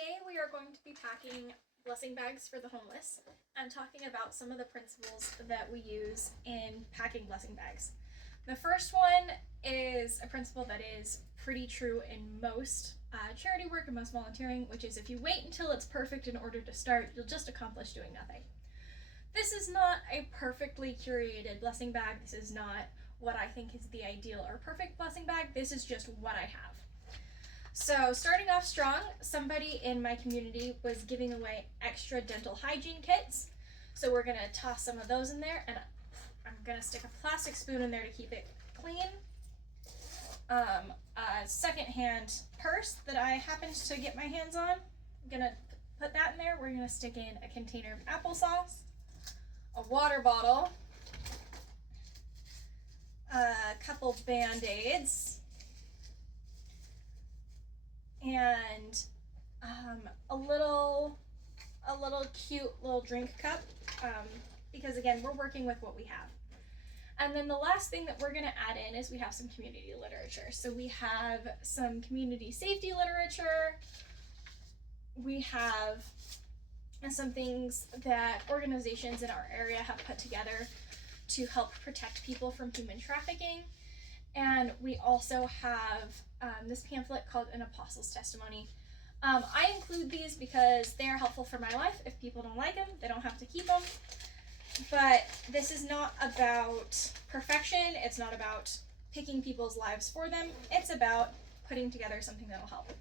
Today we are going to be packing blessing bags for the homeless and talking about some of the principles that we use in packing blessing bags. The first one is a principle that is pretty true in most charity work and most volunteering, which is if you wait until it's perfect in order to start, you'll just accomplish doing nothing. This is not a perfectly curated blessing bag. This is not what I think is the ideal or perfect blessing bag. This is just what I have. So starting off strong, somebody in my community was giving away extra dental hygiene kits. So we're gonna toss some of those in there, and I'm gonna stick a plastic spoon in there to keep it clean. A secondhand purse that I happened to get my hands on, I'm gonna put that in there. We're gonna stick in a container of applesauce, a water bottle, a couple Band-Aids, and a little cute little drink cup, because again, we're working with what we have. And then the last thing that we're going to add in is we have some community literature. So we have some community safety literature. We have some things that organizations in our area have put together to help protect people from human trafficking. And we also have this pamphlet called An Apostle's Testimony. I include these because they are helpful for my life. If people don't like them, they don't have to keep them. But this is not about perfection. It's not about picking people's lives for them. It's about putting together something that'll help.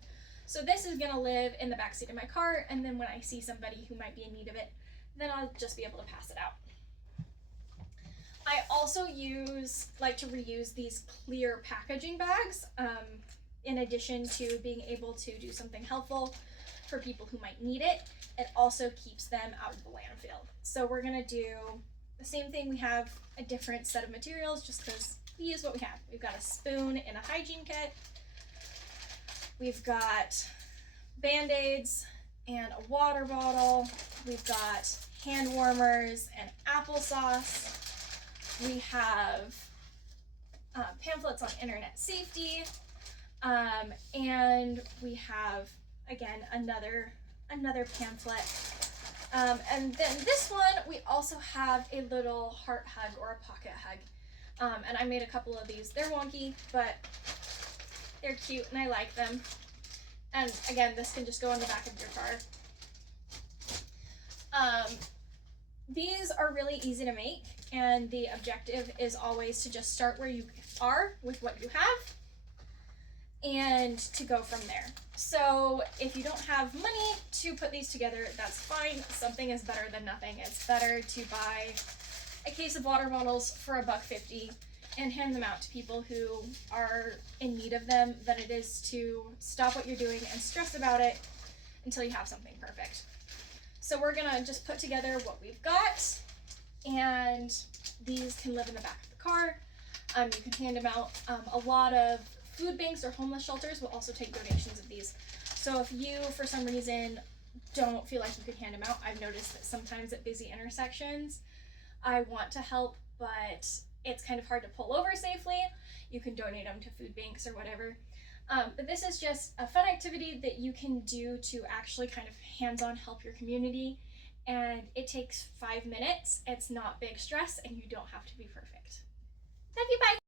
So this is going to live in the backseat of my car, and then when I see somebody who might be in need of it, then I'll just be able to pass it out. I also like to reuse these clear packaging bags, in addition to being able to do something helpful for people who might need it. It also keeps them out of the landfill. So we're gonna do the same thing. We have a different set of materials just because we use what we have. We've got a spoon in a hygiene kit. We've got Band-Aids and a water bottle. We've got hand warmers and applesauce. We have pamphlets on internet safety, and we have, again, another pamphlet. And then this one, we also have a little heart hug or a pocket hug. And I made a couple of these. They're wonky, but they're cute and I like them. And again, this can just go in the back of your car. These are really easy to make, and the objective is always to just start where you are with what you have and to go from there. So if you don't have money to put these together, that's fine. Something is better than nothing. It's better to buy a case of water bottles for $1.50 and hand them out to people who are in need of them than it is to stop what you're doing and stress about it until you have something perfect. So we're gonna just put together what we've got, and these can live in the back of the car. You can hand them out. A lot of food banks or homeless shelters will also take donations of these. So if you, for some reason, don't feel like you could hand them out, I've noticed that sometimes at busy intersections, I want to help, but it's kind of hard to pull over safely. You can donate them to food banks or whatever. But this is just a fun activity that you can do to actually kind of hands-on help your community. And it takes 5 minutes. It's not big stress, and you don't have to be perfect. Love you, bye!